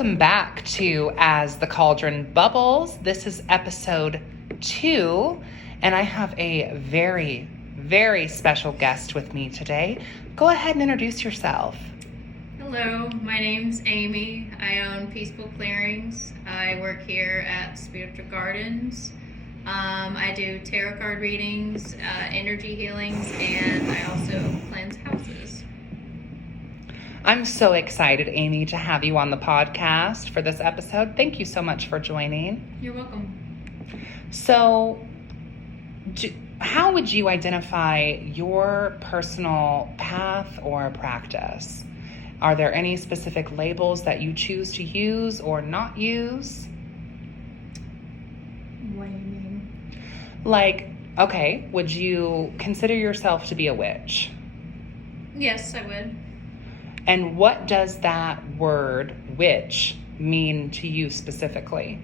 Welcome back to As the Cauldron Bubbles. This is episode 2, and I have a very, very special guest with me today. Go ahead and introduce yourself. Hello, my name's Amy. I own Peaceful Clearings. I work here at Spiritual Gardens. I do tarot card readings, energy healings, and I also cleanse houses. I'm so excited, Amy, to have you on the podcast for this episode. Thank you so much for joining. You're welcome. So, how would you identify your personal path or practice? Are there any specific labels that you choose to use or not use? What do you mean? Like, okay, would you consider yourself to be a witch? Yes, I would. And what does that word, witch, mean to you specifically?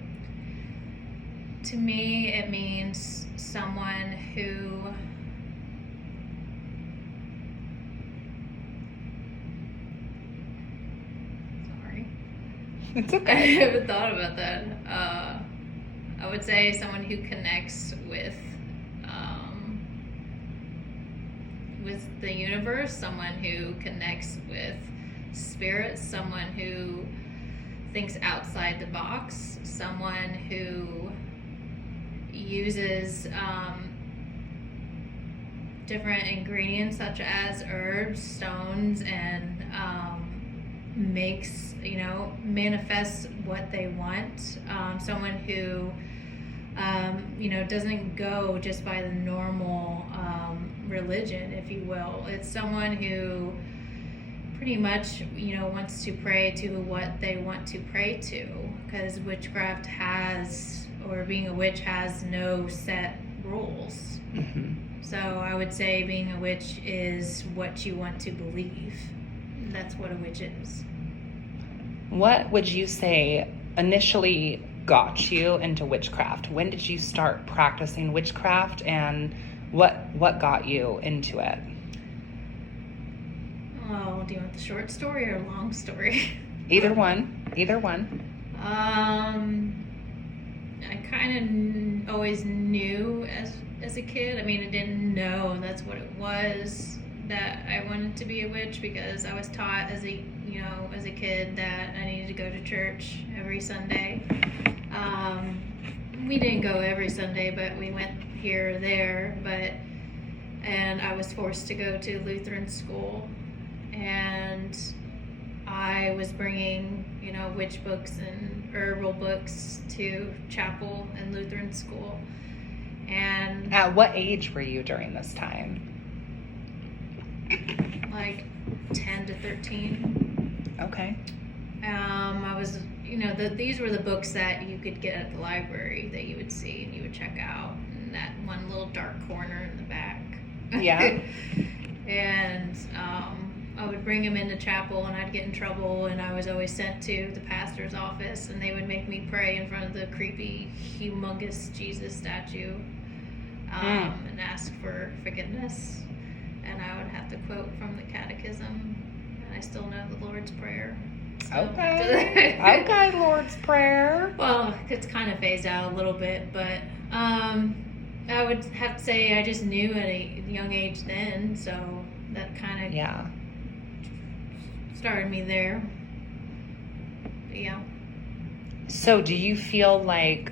To me, it means someone who It's okay. I haven't thought about that. I would say someone who connects with the universe, someone who connects with spirits, someone who thinks outside the box, someone who uses different ingredients such as herbs, stones, and makes, manifests what they want. Someone who, doesn't go just by the normal religion, if you will. It's someone who pretty much, wants to pray to what they want to pray to, because witchcraft has, or being a witch has no set rules. Mm-hmm. So I would say being a witch is what you want to believe. That's what a witch is. What would you say initially got you into witchcraft? When did you start practicing witchcraft, and what got you into it? Oh, do you want the short story or long story? Either one. I kind of always knew as a kid. I mean, I didn't know that's what it was, that I wanted to be a witch, because I was taught as a kid that I needed to go to church every Sunday. We didn't go every Sunday, but we went here or there. And I was forced to go to Lutheran school, and I was bringing, witch books and herbal books to chapel and Lutheran school. And at what age were you during this time? Like 10 to 13. Okay. I was, these were the books that you could get at the library that you would see and you would check out in that one little dark corner in the back. Yeah. And I would bring them into chapel, and I'd get in trouble, and I was always sent to the pastor's office, and they would make me pray in front of the creepy, humongous Jesus statue, and ask for forgiveness. And I would have to quote from the catechism, and I still know the Lord's Prayer. So. Okay, Lord's Prayer. Well, it's kind of phased out a little bit, but I would have to say I just knew at a young age then, so that kind of started me there. But yeah. So do you feel like,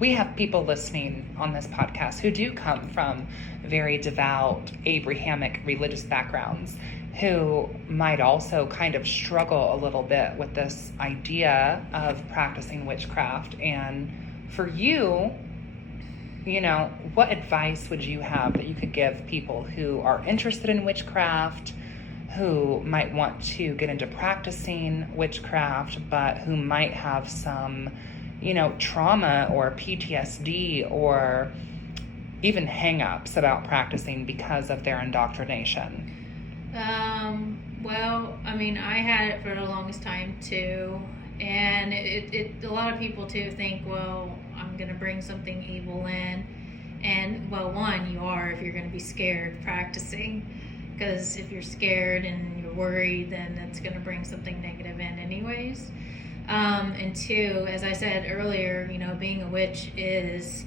we have people listening on this podcast who do come from very devout, Abrahamic religious backgrounds, who might also kind of struggle a little bit with this idea of practicing witchcraft. And for you, what advice would you have that you could give people who are interested in witchcraft, who might want to get into practicing witchcraft, but who might have some, trauma or PTSD or even hang-ups about practicing because of their indoctrination? Well, I mean, I had it for the longest time too, and a lot of people too think, well, I'm going to bring something evil in, and well, one, you are if you're going to be scared practicing, because if you're scared and you're worried, then it's going to bring something negative in ways. And two, as I said earlier, being a witch is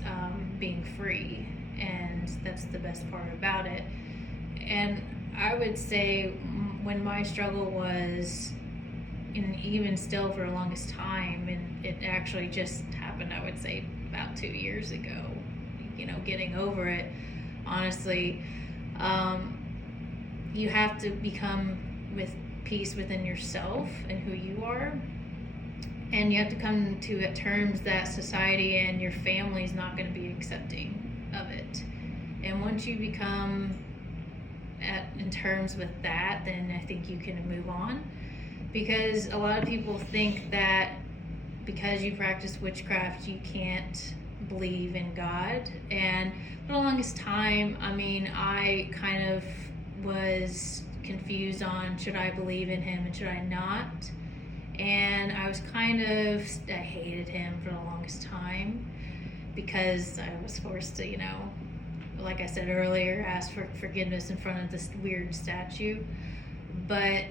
being free, and that's the best part about it. And I would say when my struggle was, and even still for the longest time, and it actually just happened, I would say about 2 years ago, getting over it, honestly, you have to become with peace within yourself and who you are. And you have to come to terms that society and your family is not going to be accepting of it. And once you become in terms with that, then I think you can move on. Because a lot of people think that because you practice witchcraft, you can't believe in God. And for the longest time, I kind of was confused on, should I believe in him and should I not? And I hated him for the longest time because I was forced to, like I said earlier, ask for forgiveness in front of this weird statue. But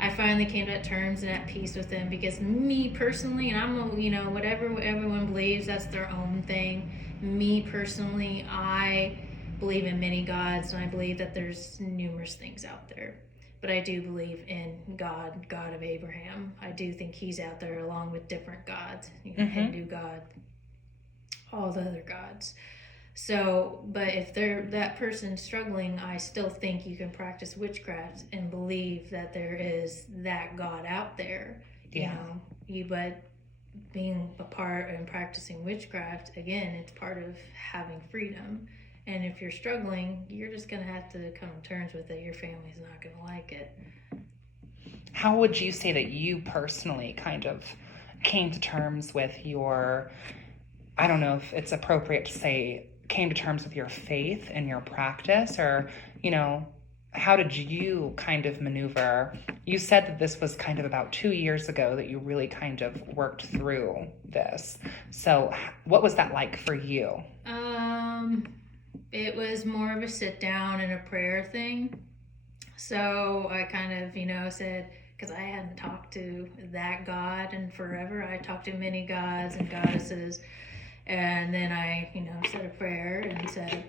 I finally came to terms and at peace with him, because me personally, and I'm whatever everyone believes, that's their own thing. Me personally, I believe in many gods, and I believe that there's numerous things out there. But I do believe in God of Abraham. I do think he's out there along with different gods, Hindu God, all the other gods. So, but if they're that person struggling, I still think you can practice witchcraft and believe that there is that God out there. But being a part and practicing witchcraft, again, it's part of having freedom. And if you're struggling, you're just going to have to come to terms with it. Your family's not going to like it. How would you say that you personally kind of came to terms with your, I don't know if it's appropriate to say, came to terms with your faith and your practice, or, how did you kind of maneuver? You said that this was kind of about 2 years ago that you really kind of worked through this. So what was that like for you? It was more of a sit down and a prayer thing. So I kind of, said, because I hadn't talked to that God in forever. I talked to many gods and goddesses. And then I, said a prayer and said,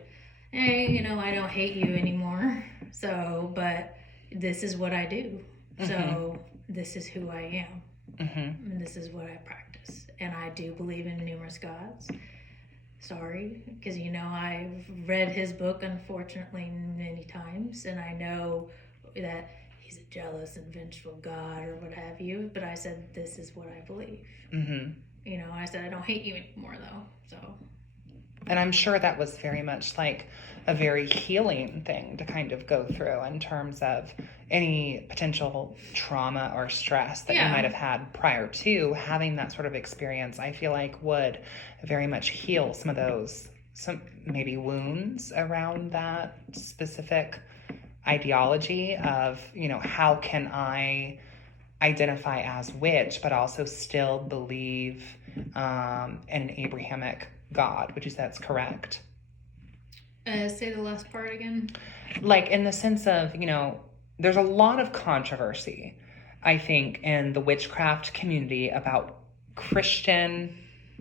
hey, I don't hate you anymore. So, but this is what I do. Mm-hmm. So this is who I am. Mm-hmm. And this is what I practice. And I do believe in numerous gods. Sorry, because I've read his book, unfortunately, many times, and I know that he's a jealous and vengeful God or what have you, but I said, this is what I believe. Mm-hmm. I said, I don't hate you anymore, though, so. And I'm sure that was very much like a very healing thing to kind of go through in terms of any potential trauma or stress that you might have had prior to having that sort of experience. I feel like would very much heal some maybe wounds around that specific ideology of, how can I identify as witch, but also still believe in an Abrahamic God. Would you say that's correct? Say the last part again. Like in the sense of, there's a lot of controversy, I think, in the witchcraft community about Christian,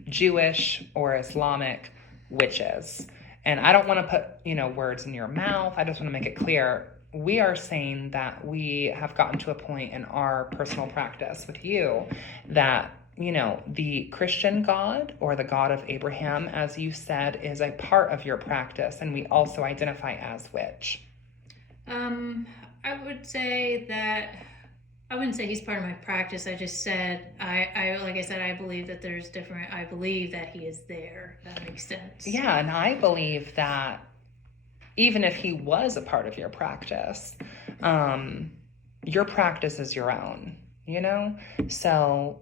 Jewish, or Islamic witches. And I don't want to put, words in your mouth. I just want to make it clear. We are saying that we have gotten to a point in our personal practice with you that, the Christian God or the God of Abraham, as you said, is a part of your practice, and we also identify as witch. I would say that I wouldn't say he's part of my practice. I just said, like I said, I believe that there's different, I believe that he is there. That makes sense. Yeah, and I believe that even if he was a part of your practice, your practice is your own, So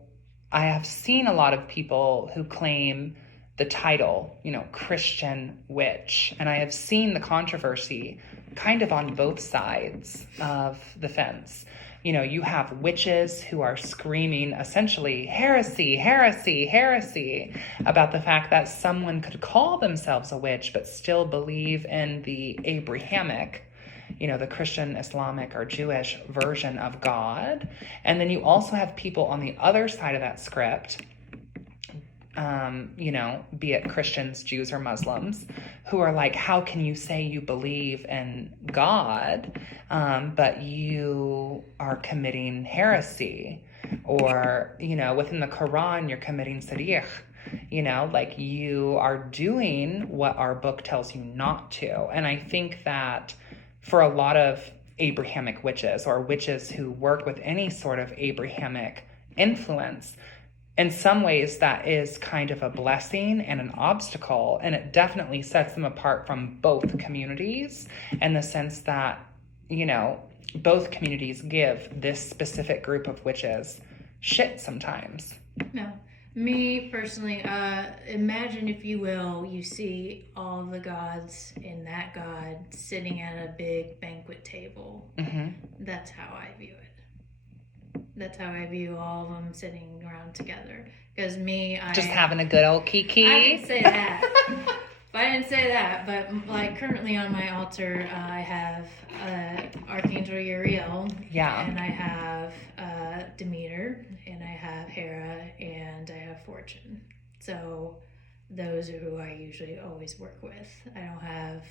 I have seen a lot of people who claim the title, Christian witch. And I have seen the controversy kind of on both sides of the fence. You have witches who are screaming essentially heresy, heresy, heresy about the fact that someone could call themselves a witch but still believe in the Abrahamic, the Christian, Islamic, or Jewish version of God. And then you also have people on the other side of that script, be it Christians, Jews, or Muslims, who are like, how can you say you believe in God, but you are committing heresy? Or, within the Quran, you're committing sadiq. Like you are doing what our book tells you not to. And I think that for a lot of Abrahamic witches, or witches who work with any sort of Abrahamic influence, in some ways that is kind of a blessing and an obstacle, and it definitely sets them apart from both communities in the sense that, both communities give this specific group of witches shit sometimes. No. Me personally, imagine, if you will, you see all the gods in that god sitting at a big banquet table. Mm-hmm. That's how I view it. That's how I view all of them sitting around together. Because just having a good old kiki. I didn't say that. But like currently on my altar, I have Archangel Uriel. Yeah. And I have Demeter, and I have Hera, and I have Fortune. So those are who I usually always work with. I don't have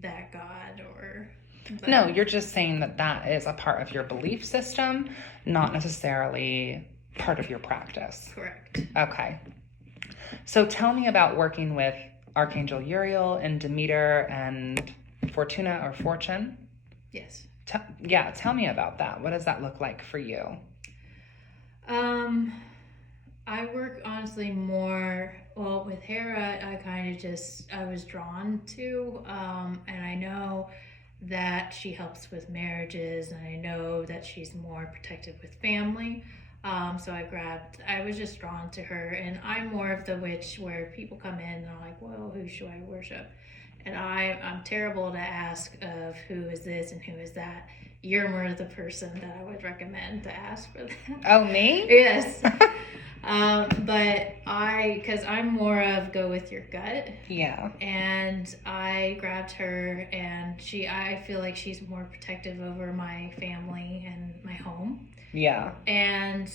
that god or... But no, you're just saying that is a part of your belief system, not necessarily part of your practice. Correct. Okay. So tell me about working with Archangel Uriel and Demeter and Fortuna or Fortune. Yes. Tell me about that. What does that look like for you? I work honestly more, with Hera, I was drawn to, and I know that she helps with marriages, and I know that she's more protective with family. So I was just drawn to her, and I'm more of the witch where people come in and are like, well, who should I worship? And I'm terrible to ask of who is this and who is that. You're more of the person that I would recommend to ask for that. Oh, me? Yes. Because I'm more of go with your gut. Yeah. And I grabbed her, and I feel like she's more protective over my family and my home. Yeah. And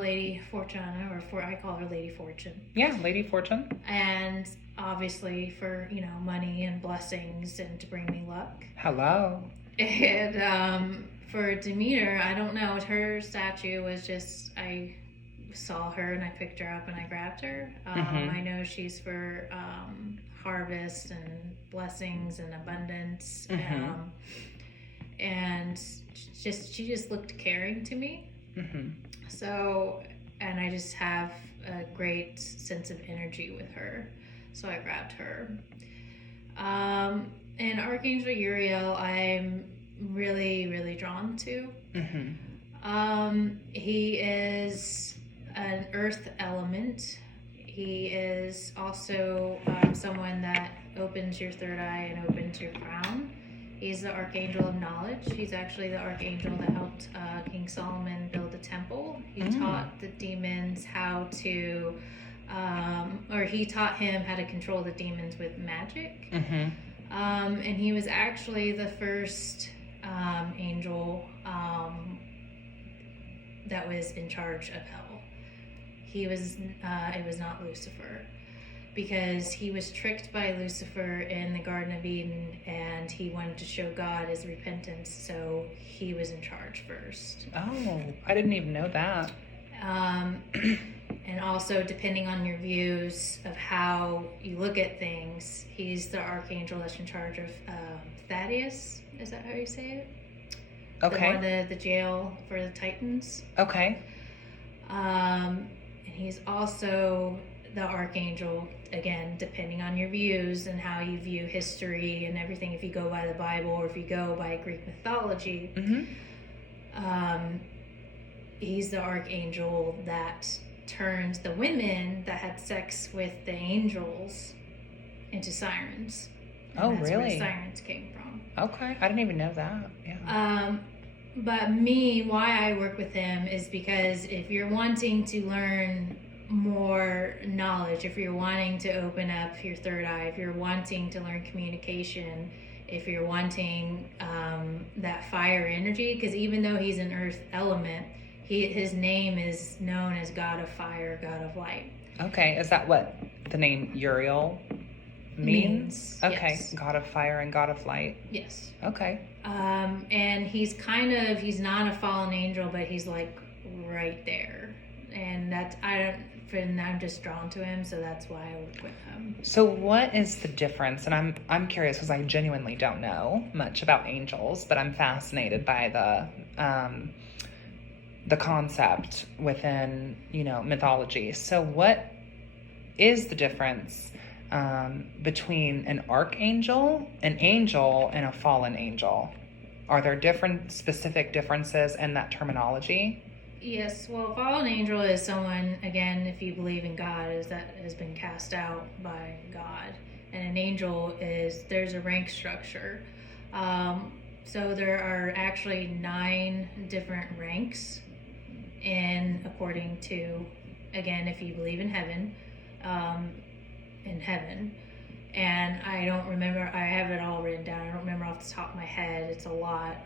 Lady Fortuna, I call her Lady Fortune. Yeah, Lady Fortune. And obviously for, money and blessings and to bring me luck. Hello. And for Demeter, I don't know. Her statue was just, I saw her and I picked her up and I grabbed her. I know she's for harvest and blessings and abundance. Mm-hmm. And she just looked caring to me. Mm-hmm. So, and I just have a great sense of energy with her. So I grabbed her. And Archangel Uriel, I'm really, really drawn to. Mm-hmm. He is an earth element. He is also someone that opens your third eye and opens your crown. He's the Archangel of Knowledge. He's actually the Archangel that helped King Solomon build the temple. He taught the demons how to, he taught him how to control the demons with magic. Mm-hmm. And he was actually the first angel that was in charge of hell. It was not Lucifer, because he was tricked by Lucifer in the Garden of Eden, and he wanted to show God his repentance, so he was in charge first. Oh, I didn't even know that. And also, depending on your views of how you look at things, he's the archangel that's in charge of Thaddeus. Is that how you say it? Okay. The jail for the Titans. Okay. And he's also the archangel, again, depending on your views and how you view history and everything. If you go by the Bible or if you go by Greek mythology, he's the archangel that turned the women that had sex with the angels into sirens. And oh, that's really? Where sirens came from. Okay, I didn't even know that. Yeah. But why I work with him is because if you're wanting to learn more knowledge, if you're wanting to open up your third eye, if you're wanting to learn communication, if you're wanting that fire energy, because even though he's an earth element, his name is known as God of Fire, God of Light. Okay, is that what the name Uriel means? Okay, yes. God of Fire and God of Light. Yes. Okay. And he's not a fallen angel, but he's like right there, and I'm just drawn to him, so that's why I work with him. So what is the difference? And I'm curious because I genuinely don't know much about angels, but I'm fascinated by the concept within, mythology. So what is the difference between an archangel, an angel, and a fallen angel? Are there specific differences in that terminology? Yes, well, fallen angel is someone, again, if you believe in God, is that has been cast out by God. And an angel there's a rank structure. So there are actually 9 different ranks, according to, again, if you believe in heaven, And I don't remember, I have it all written down. I don't remember off the top of my head. It's a lot.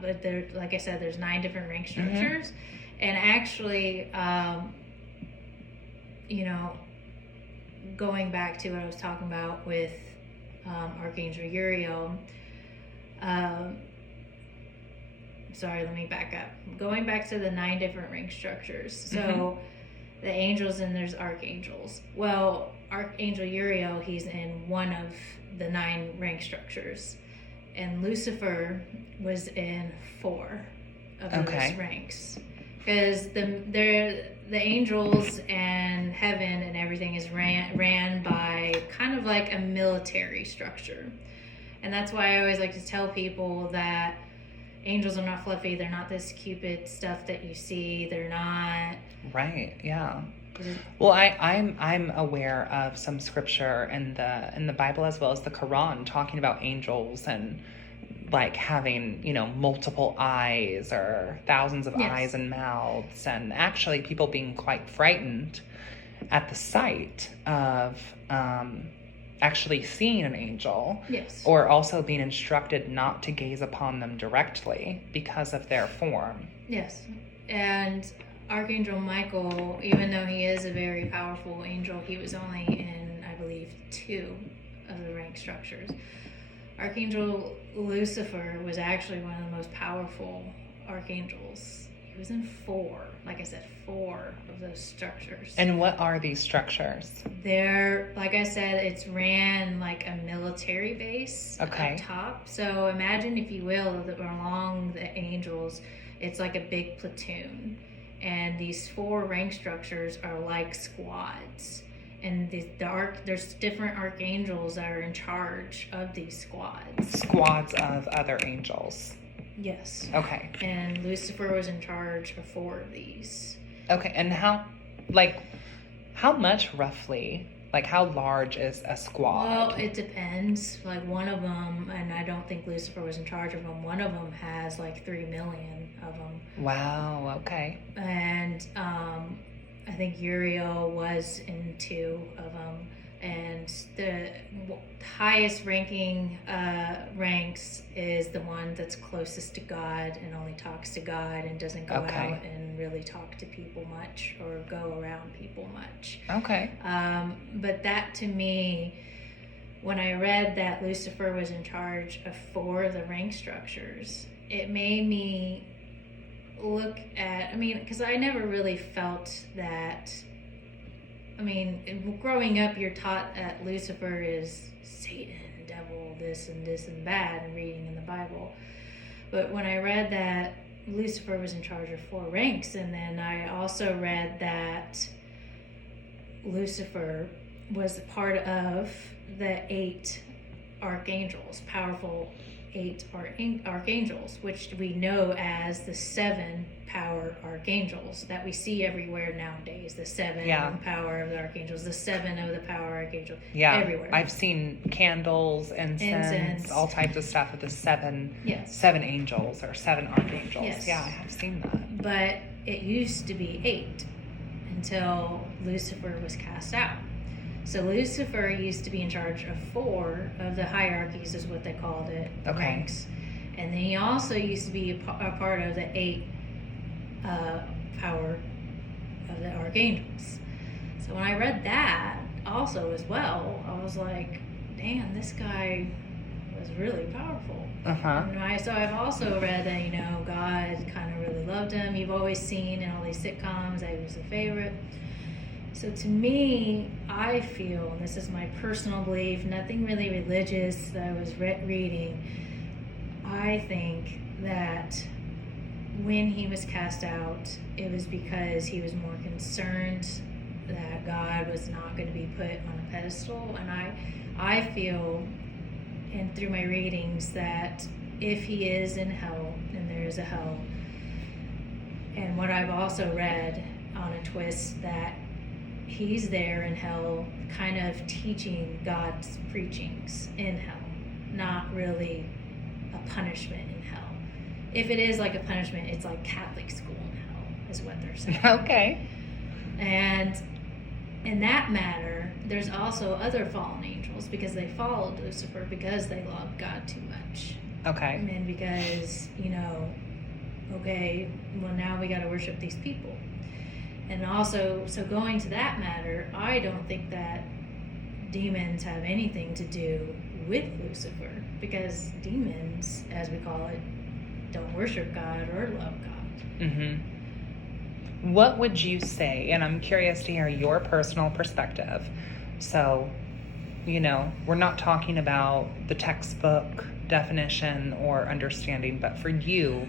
But there, like I said, there's 9 different rank structures. Mm-hmm. And actually, going back to what I was talking about with Archangel Uriel, sorry, let me back up. Going back to the 9 different rank structures. So the angels, and there's archangels. Well, Archangel Uriel, he's in one of the 9 rank structures. And Lucifer was in 4 of those ranks. Because the angels and heaven and everything is ran by kind of like a military structure. And that's why I always like to tell people that angels are not fluffy. They're not this Cupid stuff that you see. They're not. Right, yeah. Well, I'm aware of some scripture in the Bible as well as the Quran talking about angels and like having, multiple eyes or thousands of eyes and mouths, and actually people being quite frightened at the sight of actually seeing an angel. Yes. Or also being instructed not to gaze upon them directly because of their form. Yes. And Archangel Michael, even though he is a very powerful angel, he was only in, I believe, 2 of the rank structures. Archangel Lucifer was actually one of the most powerful archangels. He was in 4, like I said, 4 of those structures. And what are these structures? They're, like I said, it's ran like a military base up top. So imagine, if you will, that along the angels, it's like a big platoon. And these 4 rank structures are like squads. And there's different archangels that are in charge of these squads. Squads of other angels. Yes. Okay. And Lucifer was in charge of 4 of these. Okay, and how much roughly, like how large is a squad? Well, it depends. Like one of them, and I don't think Lucifer was in charge of them, one of them has like 3 million of them. Wow, okay. And I think Uriel was in 2 of them. And the highest ranking ranks is the one that's closest to God and only talks to God and doesn't go out and really talk to people much or go around people much. Okay. But that, to me, when I read that Lucifer was in charge of 4 of the rank structures, it made me look at, because I never really felt that. Growing up, you're taught that Lucifer is Satan, devil, this and that, and reading in the Bible. But when I read that Lucifer was in charge of 4 ranks, and then I also read that Lucifer was part of the 8 archangels, powerful 8 archangels, which we know as the 7 power archangels that we see everywhere nowadays. The 7 power of the archangels, the 7 of the power archangels, everywhere. I've seen candles, incense, all types of stuff with the 7 angels or 7 archangels. Yes. Yeah, I have seen that. But it used to be 8 until Lucifer was cast out. So Lucifer used to be in charge of 4 of the hierarchies, is what they called it, Okay. ranks. And then he also used to be a part of the 8 power of the archangels. So when I read that also as well, I was like, damn, this guy was really powerful. And so I've also read that, you know, God kind of really loved him. You've always seen in all these sitcoms that he was a favorite. So to me, I feel, and this is my personal belief, nothing really religious that I was reading, I think that when he was cast out, it was because he was more concerned that God was not going to be put on a pedestal. And I feel, and through my readings, that if he is in hell, and there is a hell, and what I've also read on a twist, that he's there in hell kind of teaching God's preachings in hell, not really a punishment in hell. If it is like a punishment, it's like Catholic school in hell, is what they're saying. Okay. And in that matter, there's also other fallen angels, because they followed Lucifer because they loved God too much. Okay. And because, you know, okay, well, now we got to worship these people. And also, so going to that matter, I don't think that demons have anything to do with Lucifer, because demons, as we call it, don't worship God or love God. What would you say, and I'm curious to hear your personal perspective. So, you know, we're not talking about the textbook definition or understanding, but for you,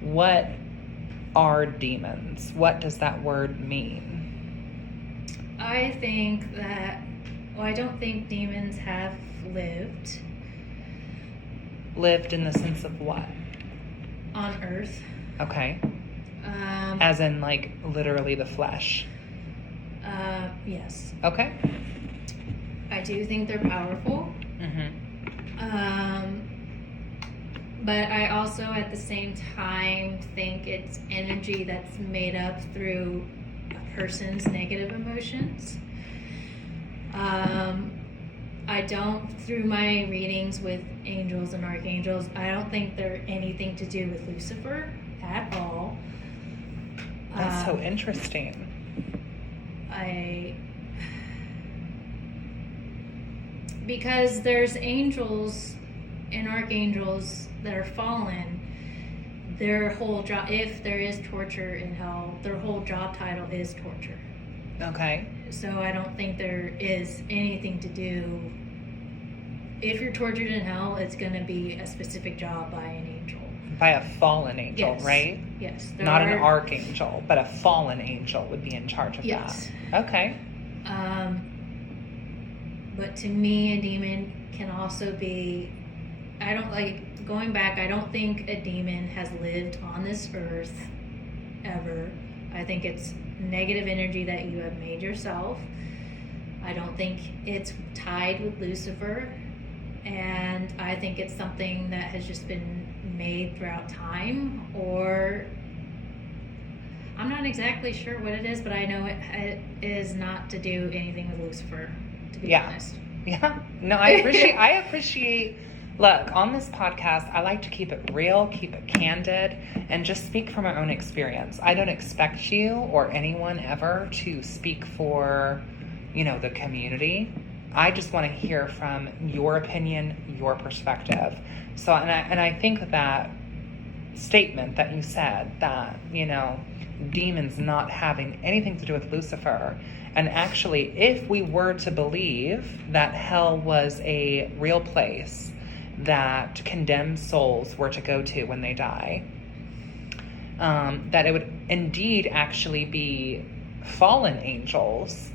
what are demons? What does that word mean? I think that, well, I don't think demons have lived. Lived in the sense of what? On Earth. Okay. As in, like, literally the flesh. Yes. Okay. I do think they're powerful. But I also, at the same time, think it's energy that's made up through a person's negative emotions. I don't, through my readings with angels and archangels, I don't think they're anything to do with Lucifer at all. That's so interesting. Because there's angels and archangels that are fallen, their whole job, if there is torture in hell, their whole job title is torture. Okay. So I don't think there is anything to do. If you're tortured in hell, it's going to be a specific job by an angel. By a fallen angel, Yes. right? Yes. Not an archangel, but a fallen angel would be in charge of Yes. that. Okay. But to me, a demon can also be, I don't like, going back, I don't think a demon has lived on this earth ever. I think it's negative energy that you have made yourself. I don't think it's tied with Lucifer. And I think it's something that has just been made throughout time, or I'm not exactly sure what it is, but I know it is not to do anything with Lucifer, to be honest. Yeah. No, I appreciate, look, on this podcast, I like to keep it real, keep it candid, and just speak from my own experience. I don't expect you or anyone ever to speak for, you know, the community. I just want to hear from your opinion, your perspective. So, and I think that statement that you said, that, you know, demons not having anything to do with Lucifer, and actually, if we were to believe that hell was a real place that condemned souls were to go to when they die, that it would indeed actually be fallen angels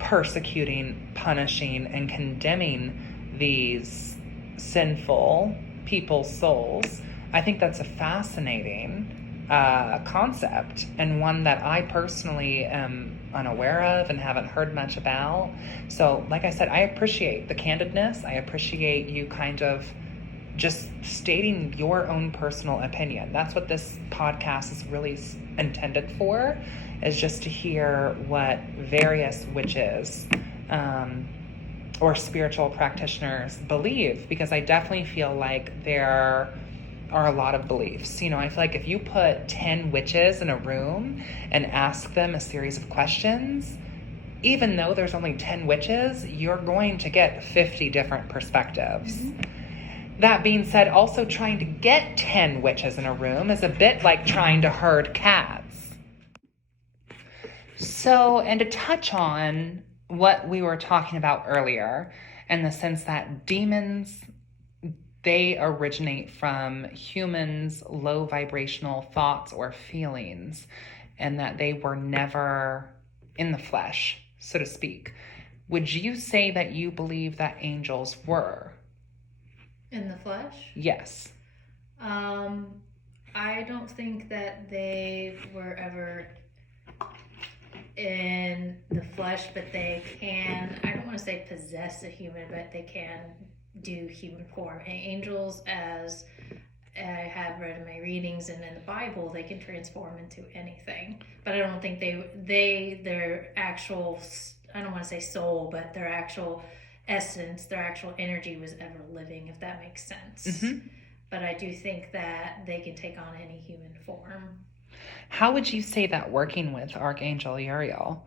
persecuting, punishing, and condemning these sinful people's souls. I think that's a fascinating concept, and one that I personally am unaware of and haven't heard much about. So, like I said, I appreciate the candidness. I appreciate you kind of just stating your own personal opinion. That's what this podcast is really intended for, is just to hear what various witches or spiritual practitioners believe, because I definitely feel like there are a lot of beliefs. You know, I feel like if you put 10 witches in a room and ask them a series of questions, even though there's only 10 witches, you're going to get 50 different perspectives. That being said, also trying to get 10 witches in a room is a bit like trying to herd cats. So, and to touch on what we were talking about earlier, in the sense that demons, they originate from humans' low vibrational thoughts or feelings, and that they were never in the flesh, so to speak. Would you say that you believe that angels were? In the flesh? Yes. I don't think that they were ever in the flesh, but they can, I don't want to say possess a human, but they can do human form. And angels, as I have read in my readings and in the Bible, they can transform into anything. But I don't think their actual, I don't want to say soul, but their actual essence, their actual energy was ever living, if that makes sense. Mm-hmm. But I do think that they can take on any human form. How would you say that working with Archangel Uriel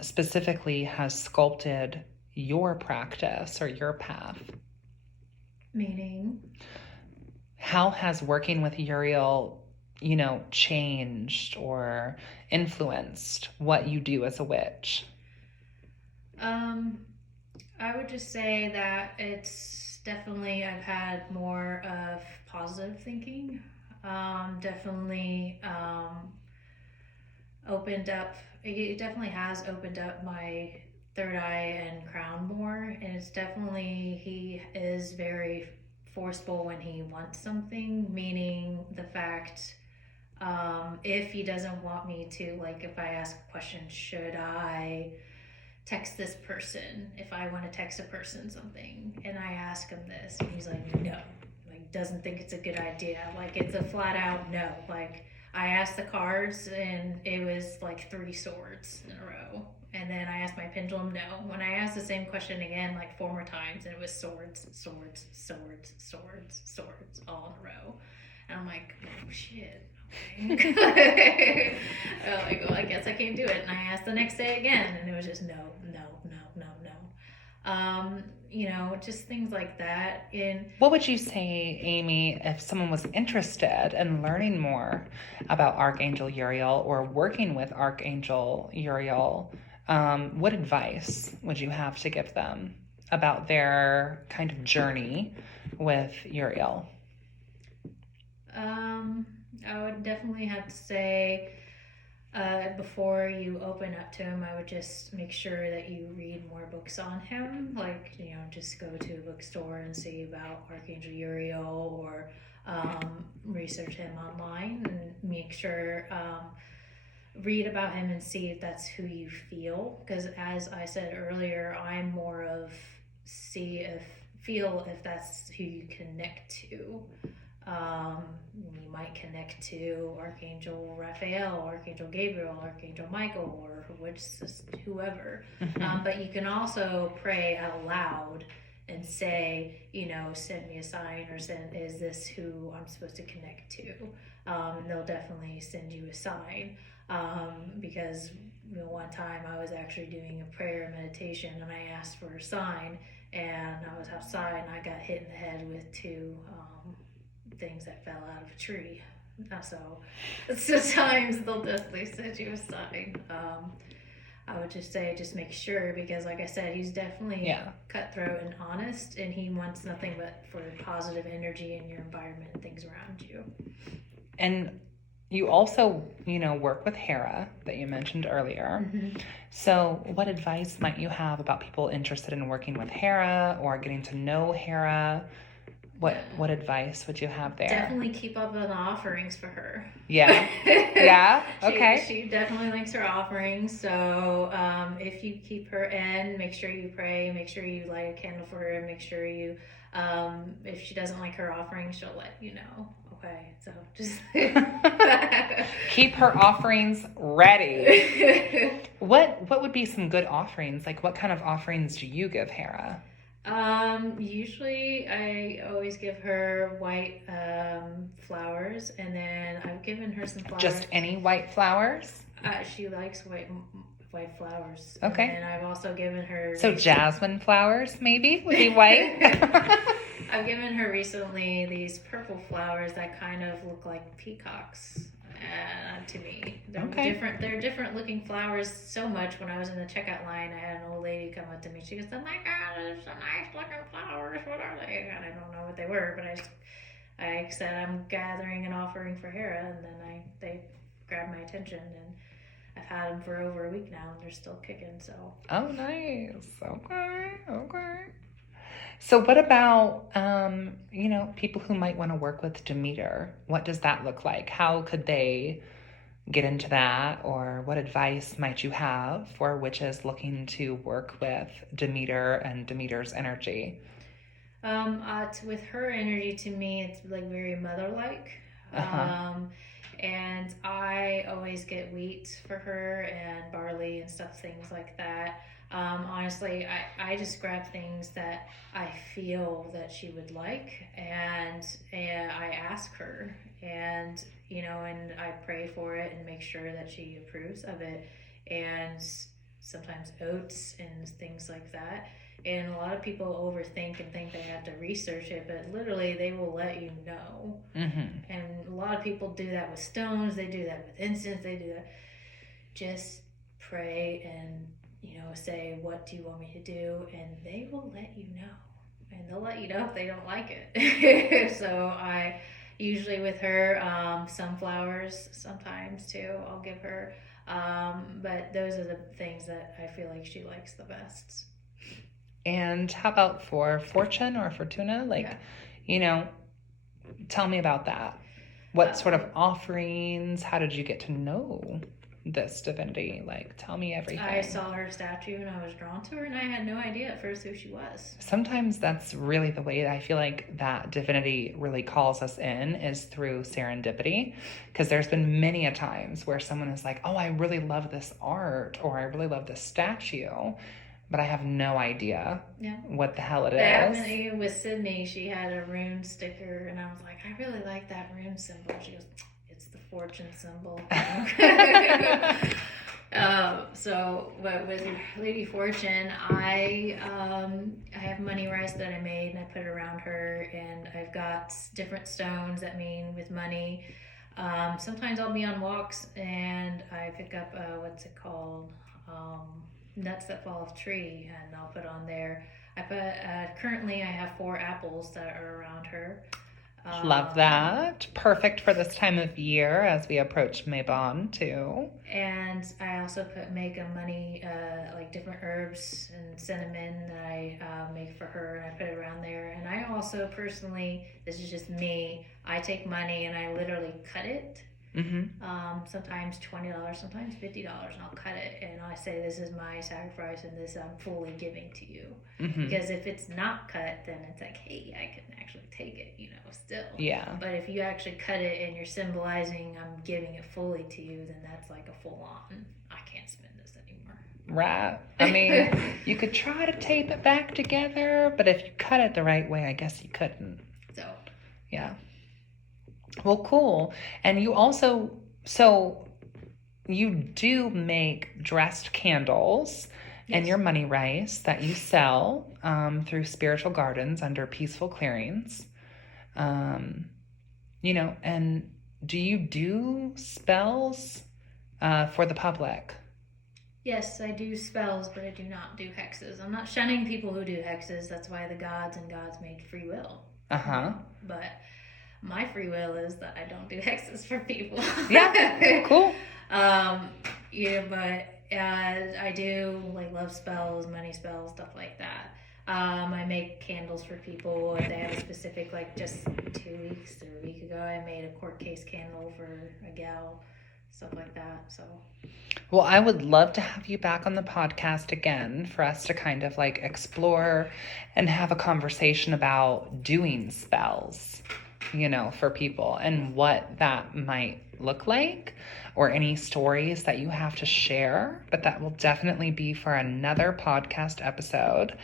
specifically has sculpted your practice or your path? Meaning? How has working with Uriel, changed or influenced what you do as a witch? I would just say that it's definitely, I've had more of positive thinking. Definitely opened up, it definitely has opened up my third eye and crown more. And it's definitely, he is very forceful when he wants something, meaning the fact, if he doesn't want me to, like if I ask a question, should I text this person, if I want to text a person something, and I ask him this, and he's like, no, like doesn't think it's a good idea, like it's a flat out no. Like I asked the cards and it was like 3 swords in a row, and then I asked my pendulum no. When I asked the same question again like 4 more times, and it was swords, swords, swords, swords, swords, all in a row, and I'm like, oh shit. I'm like, well, I guess I can't do it. And I asked the next day again, and it was just no. Just things like that. What would you say, Amy, if someone was interested in learning more about Archangel Uriel or working with Archangel Uriel? What advice would you have to give them about their kind of journey with Uriel? I would definitely have to say, before you open up to him, I would just make sure that you read more books on him. Like, just go to a bookstore and see about Archangel Uriel, or research him online and make sure, read about him and see if that's who you feel. Because as I said earlier, I'm more of feel if that's who you connect to. You might connect to Archangel Raphael, Archangel Gabriel, Archangel Michael, or whoever. But you can also pray out loud and say, send me a sign, or is this who I'm supposed to connect to? And they'll definitely send you a sign. Because one time I was actually doing a prayer meditation, and I asked for a sign, and I was outside and I got hit in the head with 2 things that fell out of a tree. So sometimes they'll definitely send you a sign. I would just say, just make sure, because like I said, he's definitely cutthroat and honest, and he wants nothing but for positive energy in your environment and things around you. And you also, work with Hera that you mentioned earlier. Mm-hmm. So what advice might you have about people interested in working with Hera or getting to know Hera? What advice would you have there? Definitely keep up on the offerings for her. Yeah. Yeah. Okay. She definitely likes her offerings. So if you keep her in, make sure you pray. Make sure you light a candle for her. Make sure you, if she doesn't like her offering, she'll let you know. Okay, so just keep her offerings ready. What would be some good offerings? Like, what kind of offerings do you give Hera? Usually I always give her white flowers, and then I've given her some flowers. Just any white flowers? She likes white flowers. Okay. And I've also given her. So jasmine flowers maybe would be white. I've given her recently these purple flowers that kind of look like peacocks. To me, they're different looking flowers so much. When I was in the checkout line, I had an old lady come up to me. She goes, "Oh my God, those are nice looking flowers. What are they?" And I don't know what they were, but I said I'm gathering an offering for Hera, and then they grabbed my attention, and I've had them for over a week now, and they're still kicking. So. Oh, nice. Okay. So what about, people who might want to work with Demeter? What does that look like? How could they get into that? Or what advice might you have for witches looking to work with Demeter and Demeter's energy? With her energy, to me, it's like very mother-like. And I always get wheat for her and barley and things like that. Honestly, I just grab things that I feel that she would like, and I ask her, and and I pray for it and make sure that she approves of it, and sometimes oats and things like that. And a lot of people overthink and think they have to research it, but literally they will let you know. Mm-hmm. And a lot of people do that with stones, they do that with incense, they do that. Just pray and say, what do you want me to do? And they will let you know. And they'll let you know if they don't like it. So I usually with her, sunflowers sometimes too, I'll give her. But those are the things that I feel like she likes the best. And how about for Fortune or Fortuna? Tell me about that. What sort of offerings? How did you get to know this divinity? Tell me everything. I saw her statue and I was drawn to her, and I had no idea at first who she was. Sometimes that's really the way that I feel like that divinity really calls us in, is through serendipity. Because there's been many a times where someone is like, oh, I really love this art, or I really love this statue, but I have no idea what the hell it is. Happened with Sydney. She had a rune sticker, and I was like, I really like that rune symbol. She goes, it's the fortune symbol. But with Lady Fortune, I have money rice that I made, and I put it around her, and I've got different stones that mean with money. Sometimes I'll be on walks, and I pick up, what's it called? Nuts that fall off tree, and I'll put on there. I put currently I have 4 apples that are around her. Love that. Perfect for this time of year as we approach Mabon too. And I also make a money, like different herbs and cinnamon that I make for her, and I put it around there. And I also personally, this is just me, I take money and I literally cut it. Mm-hmm. Sometimes $20, sometimes $50, and I'll cut it, and I say, this is my sacrifice, and this I'm fully giving to you. Mm-hmm. Because if it's not cut, then it's like, hey, I can actually take it, still. Yeah. But if you actually cut it and you're symbolizing I'm giving it fully to you, then that's like a full on, I can't spend this anymore. Right. I mean, you could try to tape it back together, but if you cut it the right way, I guess you couldn't. So. Yeah. Well, cool. And you also, so you do make dressed candles and your money rice that you sell through Spiritual Gardens under Peaceful Clearings. And do you do spells for the public? Yes, I do spells, but I do not do hexes. I'm not shunning people who do hexes. That's why the gods made free will. Uh-huh. But my free will is that I don't do hexes for people. Yeah, cool. But I do love spells, money spells, stuff like that. I make candles for people if they have a specific, just 2 weeks or a week ago, I made a court case candle for a gal, stuff like that. So. Well, I would love to have you back on the podcast again for us to kind of explore and have a conversation about doing spells. for people, and what that might look like, or any stories that you have to share. But that will definitely be for another podcast episode.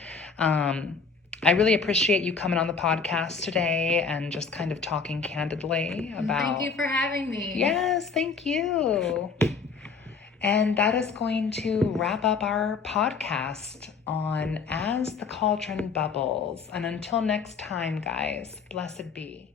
I really appreciate you coming on the podcast today and just kind of talking candidly about... Thank you for having me. Yes, thank you. And that is going to wrap up our podcast on As the Cauldron Bubbles. And until next time, guys, blessed be.